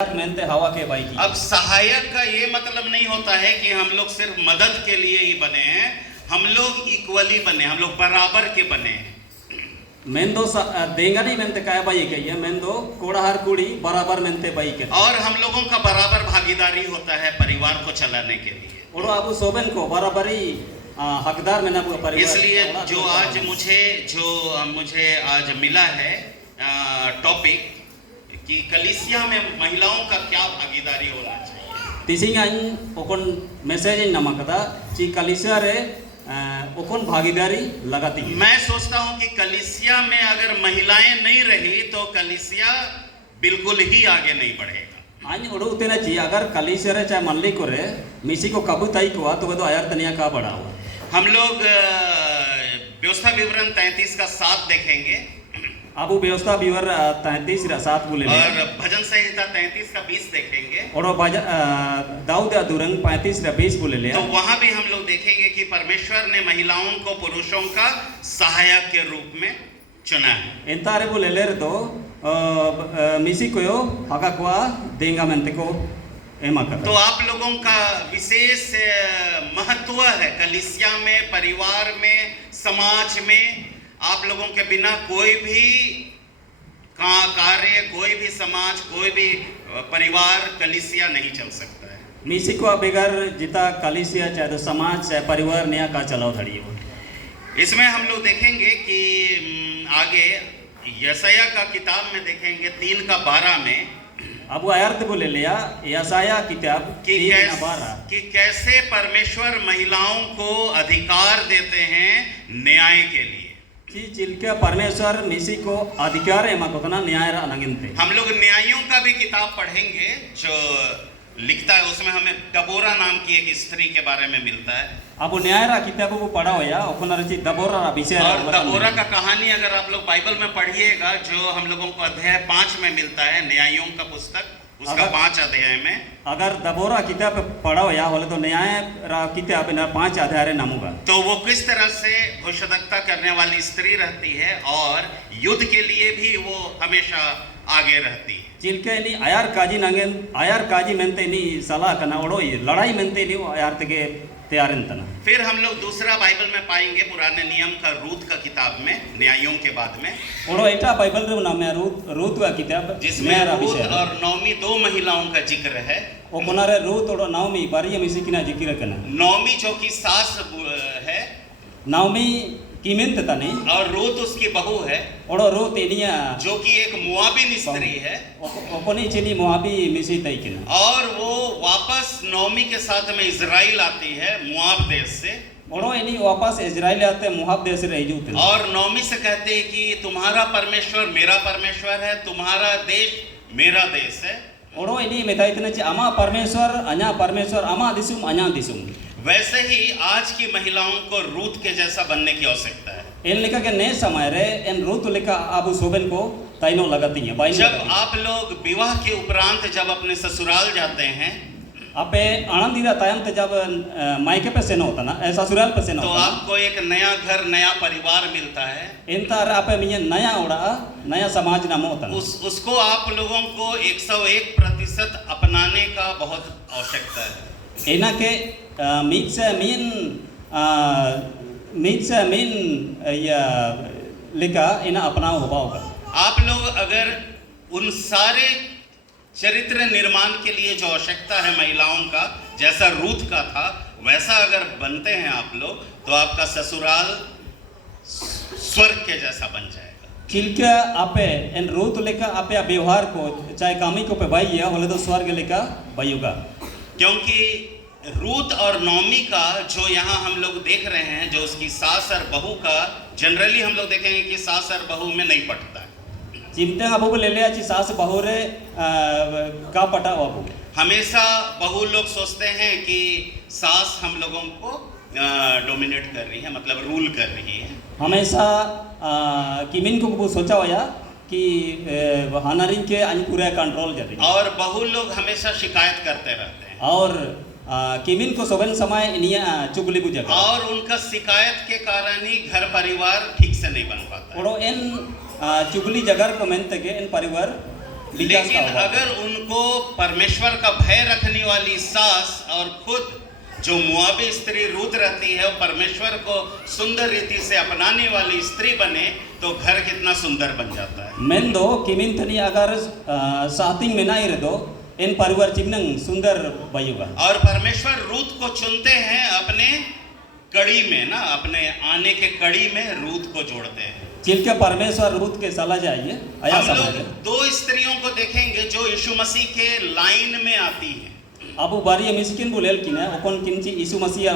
हवा के भाई की। अब सहायक का ये मतलब नहीं होता है कि हम लोग सिर्फ मदद के लिए ही बने हैं, हम लोग इक्वली बने, हम लोग बराबर के बने हैं। मेंदो देंगा नहीं मेंते काय बाई के ये मेंदो कोड़ा हर कुड़ी बराबर मेंते बाई के। और हम लोगों का बराबर भागीदारी होता है परिवार को चलाने के लिए। और अब सोबन को बराबरी हकदार में ना परिवार। इसलिए जो आज मुझे आज मिला है टॉपिक कि कलीसिया में महिलाओं का क्या भागीदारी होना चाहिए। तीसिंगाइन ओकन मैसेज इन नमा कदा ची कलीसिया रे ओकन भागीदारी लगाती है। मैं सोचता हूं कि कलीसिया में अगर महिलाएं नहीं रही तो कलीसिया बिल्कुल ही आगे नहीं बढ़ेगा। आज ओडो उतेना ची अगर कलीसिया रे चाहे मनली को रे मिसी को कबू ताई को तो वो आयर तनिया का बढ़ाओ। हम लोग व्यवस्था विवरण 33 का 7 देखेंगे। अब व्यवस्था विवर 33 रा 7 बोले और भजन संहिता 33 का 20 देखेंगे। और दाऊद अधुरंग 35 रा 20 बोले ले। तो वहां भी हम लोग देखेंगे कि परमेश्वर ने महिलाओं को पुरुषों का सहायक के रूप में चुना है। इंतारे बोले ले तो मिसी को यो हका को देंगा मेंते को एमा कर। तो आप लोगों का विशेष महत्व है कलीसिया में, परिवार में, समाज में। आप लोगों के बिना कोई भी कार्य, कोई भी समाज, कोई भी परिवार, कलीसिया नहीं चल सकता है। मिसी को बेगर जिता कलीसिया चाहे तो समाज चाहे परिवार नया का चलाओ धड़ी हो। इसमें हम लोग देखेंगे कि आगे यशाया का किताब में देखेंगे 3 का 12 में। अब वो अर्थ बोले लिया यशाया किताब कि कैसे परमेश्वर महिलाओं को अधिकार देते हैं न्याय के लिए। चिल्के परमेश्वर मिसी को अधिकार है माकोतना न्याय नगिनते। हम लोग न्यायों का भी किताब पढ़ेंगे जो लिखता है, उसमें हमें दबोरा नाम की एक स्त्री के बारे में मिलता है। अब न्याय रा किताब को पढ़ा हो या ओकना रची दबोरा रा विषय। और दबोरा का कहानी अगर आप लोग बाइबल में पढ़िएगा जो हम लोगों को अध्याय 5 में मिलता है, न्यायों का पुस्तक, उसका 5 अध्याय में। अगर दबोरा किताब पढ़ा हो या बोले तो न्याय रा किताब ना 5 अध्याय नामुगा। तो वो किस तरह से भविष्यवक्ता करने वाली स्त्री रहती है और युद्ध के लिए भी वो हमेशा आगे रहती है। चिल्के नी आयार काजी नंगेन आयार काजी मेंते नी सलाह कना ओडो लड़ाई मेंते नी आयार तके तैयार तना। फिर हम लोग दूसरा बाइबल में पाएंगे पुराने नियम का रूत का किताब में, न्यायों के बाद में। ओडो एटा बाइबल रे नाम है रूत का किताब जिसमें रूत और नौमी 2 महिलाओं का जिक्र है। ओ कोनारे रूत और नौमी बारिया मिसी किना जिक्र कना। नौमी जो कि सास है, नौमी कीमेंत तने, और रूत उसकी बहू है। ओडो रूत एनिया जो कि एक मुआबी स्त्री है। ओकोनी चिनी मुआबी मिसी तई किना। और वो वापस नौमी के साथ में इजराइल आती है मुआब देश से। ओडो एनी वापस इजराइल आते मुआब देश रे हिजूते। और नौमी से कहते हैं कि तुम्हारा परमेश्वर मेरा परमेश्वर है, तुम्हारा देश मेरा देश है। ओडो एनी मेताइतने चे अमा परमेश्वर अमा दिसुम अना दिसुम। वैसे ही आज की महिलाओं को रूत के जैसा बनने की आवश्यकता है। इन लेका के नए समय रे इन रूत लेका आबू सोबन को ताइनो लगाती है। जब आप लोग विवाह के उपरांत जब अपने ससुराल जाते हैं, आपे आनंदीरा तायम ते जब मायके पे सेनो होता ना, ससुराल पे सेनो तो होता आपको एक नया घर, नया परिवार मिलता है। इंतार आपे मिये नया ओड़ा नया समाज नामो होता ना। उसको आप लोगों को 101% अपनाने का बहुत आवश्यकता है। इना के मीट से मीन या लिखा इना अपनाओ होगा। आप लोग अगर उन सारे चरित्र निर्माण के लिए जो आवश्यकता है महिलाओं का, जैसा रूथ का था वैसा अगर बनते हैं आप लोग, तो आपका ससुराल स्वर्ग के जैसा बन जाएगा। चिल्का आपे इन रूथ लेका आपे व्यवहार को चाहे कामी को पे भाई या बोले तो स्वर्ग लेका भाईगा। क्योंकि रूत और नौमी का जो यहाँ हम लोग देख रहे हैं, जो उसकी सास और बहू का, जनरली हम लोग देखेंगे कि सास और बहू में नहीं पटता है। चिंते अबू ले ले अच्छी सास बहू रे का पटा अबू। हमेशा बहू लोग सोचते हैं कि सास हम लोगों को डोमिनेट कर रही है, मतलब रूल कर रही है। हमेशा किमिन को सोचा होया कि हानारिंग के अन पूरा कंट्रोल कर रही। और बहू लोग हमेशा शिकायत करते रहते हैं। और किमिन को सोबन समय इनिया चुगली बुझा। और उनका शिकायत के कारण ही घर परिवार ठीक से नहीं बन पाता। ओडो इन चुगली जगह को मेनते के इन परिवार बिकास लेकिन अगर उनको परमेश्वर का भय रखने वाली सास और खुद जो मुआबी स्त्री रूत रहती है वो परमेश्वर को सुंदर रीति से अपनाने वाली स्त्री बने तो घर कितना सुंदर बन जाता है। मेंदो किमिंतनी अगर साथिंग में नहीं रहे इन परिवार चिन्नंग सुंदर बायुगा। और परमेश्वर रूत को चुनते हैं अपने कड़ी में ना, अपने आने के कड़ी में रूत को जोड़ते हैं। चिल्के परमेश्वर रूत के सला जाइए आया हम लोग समय दो स्त्रियों को देखेंगे जो यीशु मसीह के लाइन में आती हैं। अब बारी मिस्किन बुलेल किने ओकन किंची यीशु मसीह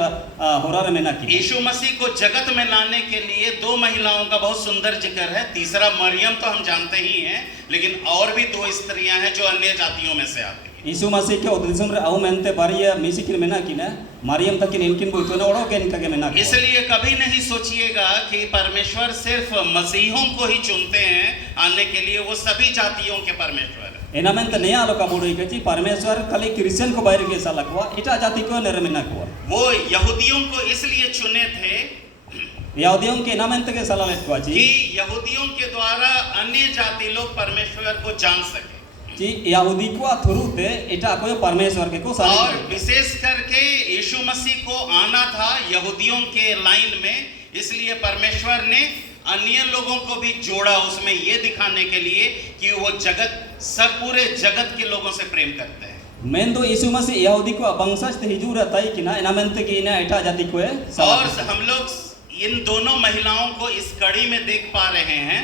होरार में ना की यीशु मसीह को जगत में लाने के लिए दो महिलाओं का बहुत सुंदर जिक्र है। तीसरा मरियम तो हम जानते ही हैं, लेकिन और भी दो स्त्रियां हैं जो अन्य जातियों में से आती हैं। यीशु मसीह के उद्देश्य में आउ मेंते बारी मिस्किन में ना किने मरियम तक इनकिन बुतो ने ओड़ो के इनका के में ना। इसलिए कभी नहीं सोचिएगा कि परमेश्वर सिर्फ मसीहों को ही चुनते हैं आने के लिए, वो सभी जातियों के परमेश्वर है। एनामेंत नया लोका बोड़ी के परमेश्वर खाली क्रिश्चियन को बाहर के साला को इटा जाति को निर्मिना को वो यहूदियों को इसलिए चुने थे यहूदियों के एनामेंत के साला लेट को कि यहूदियों के द्वारा अन्य जाति लोग परमेश्वर को जान सके जी यहूदी को थ्रू थे इटा को परमेश्वर के को साला। और विशेष करके यीशु मसीह को आना था यहूदियों के लाइन में, इसलिए परमेश्वर ने अन्य लोगों को भी जोड़ा उसमें ये दिखाने के लिए कि वो जगत सब पूरे जगत के लोगों से प्रेम करते हैं। मेन तो यीशु मसीह यहूदी को वंशज हिजू रहता है कि ना एनामेंत की ना इटा जाति को है। और हम लोग इन दोनों महिलाओं को इस कड़ी में देख पा रहे हैं।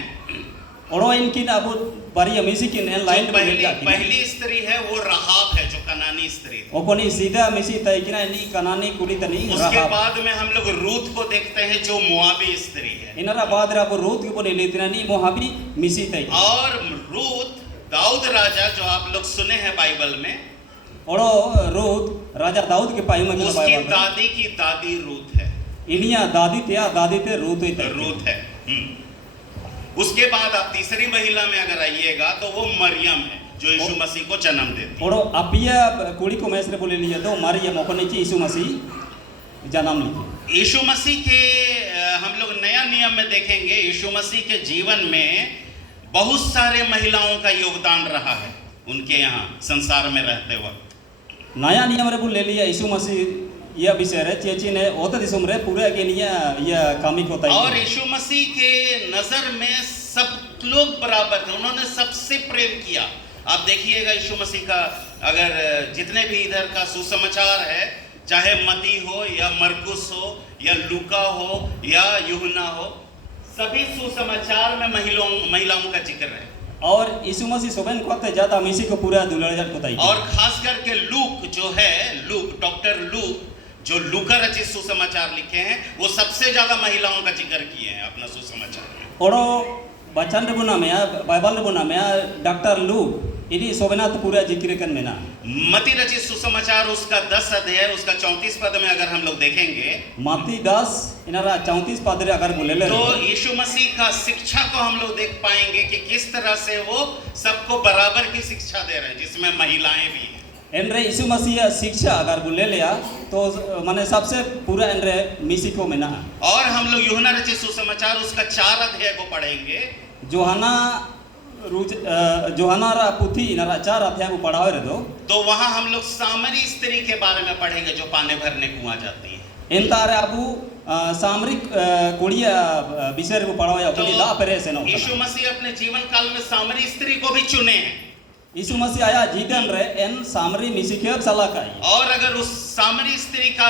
और इनकी ना अब बारी मिस्किन लाइन पहली स्त्री है वो रहाब है जो कनानी स्त्री थी। ओकोनी सीधा मिसी तय कि ना नी कनानी कुड़ी तनी उसके बाद में हम लोग रूत को देखते हैं जो मुआबी स्त्री है। इनरा बाद रा रूत के बोले लेतिना नी मोहाबी मिसी तय। और रूत दाऊद राजा जो आप लोग सुने हैं बाइबल में, और रूत राजा दाऊद के पाई में उसकी दादी की दादी रूत है। इनिया दादी ते रूत है। उसके बाद आप तीसरी महिला में अगर आइएगा तो वो मरियम है जो यीशु मसीह को जन्म देती है। और अपिया कुड़ी को मैसरे बोले लिया तो मरियम ओको नीचे यीशु मसीह जन्म लिए। यीशु मसीह के हम लोग नया नियम में देखेंगे यीशु मसीह के जीवन में बहुत सारे महिलाओं का योगदान रहा है उनके यहाँ संसार में रहते वक्त। नया नियम रे बोले लिया यीशु मसीह यह विषय रे चेची ने ओते दिसुम रे पूरे के लिए यह कामी को तय। और यीशु मसीह के नजर में सब लोग बराबर थे, उन्होंने सबसे प्रेम किया। आप देखिएगा यीशु मसीह का अगर जितने भी इधर का सुसमाचार है, चाहे मती हो या मरकुस हो या लूका हो या यूहन्ना हो, सभी सुसमाचार में महिलाओं का जिक्र है। और यीशु मसीह सोबन को ते जाता मिसी को पूरा दुलड़जट को तय। और खास करके लूक जो है, लूक डॉक्टर लूक जो लूका रचित सुसमाचार लिखे हैं, वो सबसे ज्यादा महिलाओं का जिक्र किए हैं अपना सुसमाचार में। और बचन रे बुना में बाइबल रे बुना में डॉक्टर लूक इनी सोबनाथ पूरा जिक्र कर में ना। मती रचित सुसमाचार उसका 10 अध्याय उसका 34 पद में अगर हम लोग देखेंगे, मती 10 इनरा 34 पद रे अगर बोले ले तो यीशु मसीह का शिक्षा को हम लोग देख पाएंगे कि किस तरह से वो सबको बराबर की शिक्षा दे रहे हैं, जिसमें महिलाएं भी हैं। एनरे यीशु मसीह शिक्षा अगर बोले लिया तो माने सबसे पूरा एनरे मिसी को में ना। और हम लोग यूहन्ना रचित सुसमाचार उसका 4 अध्याय को पढ़ेंगे। जोहाना रा पुथी इनरा 4 अध्याय को पढ़ावे रे तो वहां हम लोग सामरी स्त्री के बारे में पढ़ेंगे जो पानी भरने कुआं जाती है। इनतारे अबू सामरिक कुड़िया विषय को पढ़ाया तो ला पेरे से ना। यीशु मसीह अपने जीवन काल में सामरी स्त्री को भी चुने हैं। यीशु मसीह आया जीवन रे एन सामरी मिसिकेब सला का। और अगर उस सामरी स्त्री का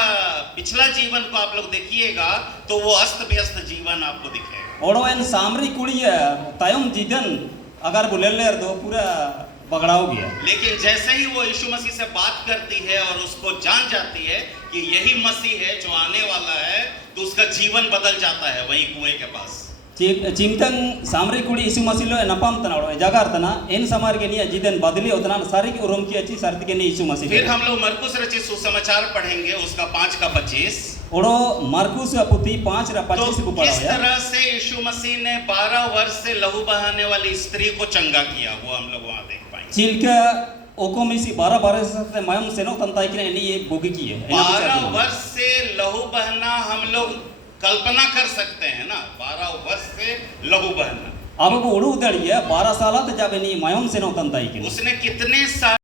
पिछला जीवन को आप लोग देखिएगा तो वो अस्त व्यस्त जीवन आपको दिखेगा। और एन सामरी कुड़िया तयम जीवन अगर बोले ले तो पूरा बगड़ाओ गया। लेकिन जैसे ही वो यीशु मसीह से बात करती है और उसको जान जाती है कि यही मसीह है जो आने वाला है, तो उसका जीवन बदल जाता है वही कुएं के पास। चिंतन सामरी कुड़ी यीशु मसीह लो नपाम तनाड़ो जगार तना इन समार के लिए जीवन बदली होतना सारी की उरम की अच्छी सर्द के लिए यीशु मसीह। फिर हम लोग मरकुस रचित सुसमाचार पढ़ेंगे उसका 5 का 25। ओड़ो मरकुस पुथी 5 रा 25 को पढ़ा। किस तरह से यीशु मसीह ने 12 वर्ष से लहू बहाने वाली स्त्री को चंगा किया, वो हम लोग वहां देख पाएंगे। चिलका ओको मिसी 12 वर्ष से मयम सेनो तंताई के लिए ये बोगी की है। 12 वर्ष से लहू बहना हम लोग कल्पना कर सकते हैं ना, 12 वर्ष से लहू बहना। अब वो उड़ू उदड़िए 12 साल जाबे नी मयम से नो तंताई के उसने कितने साल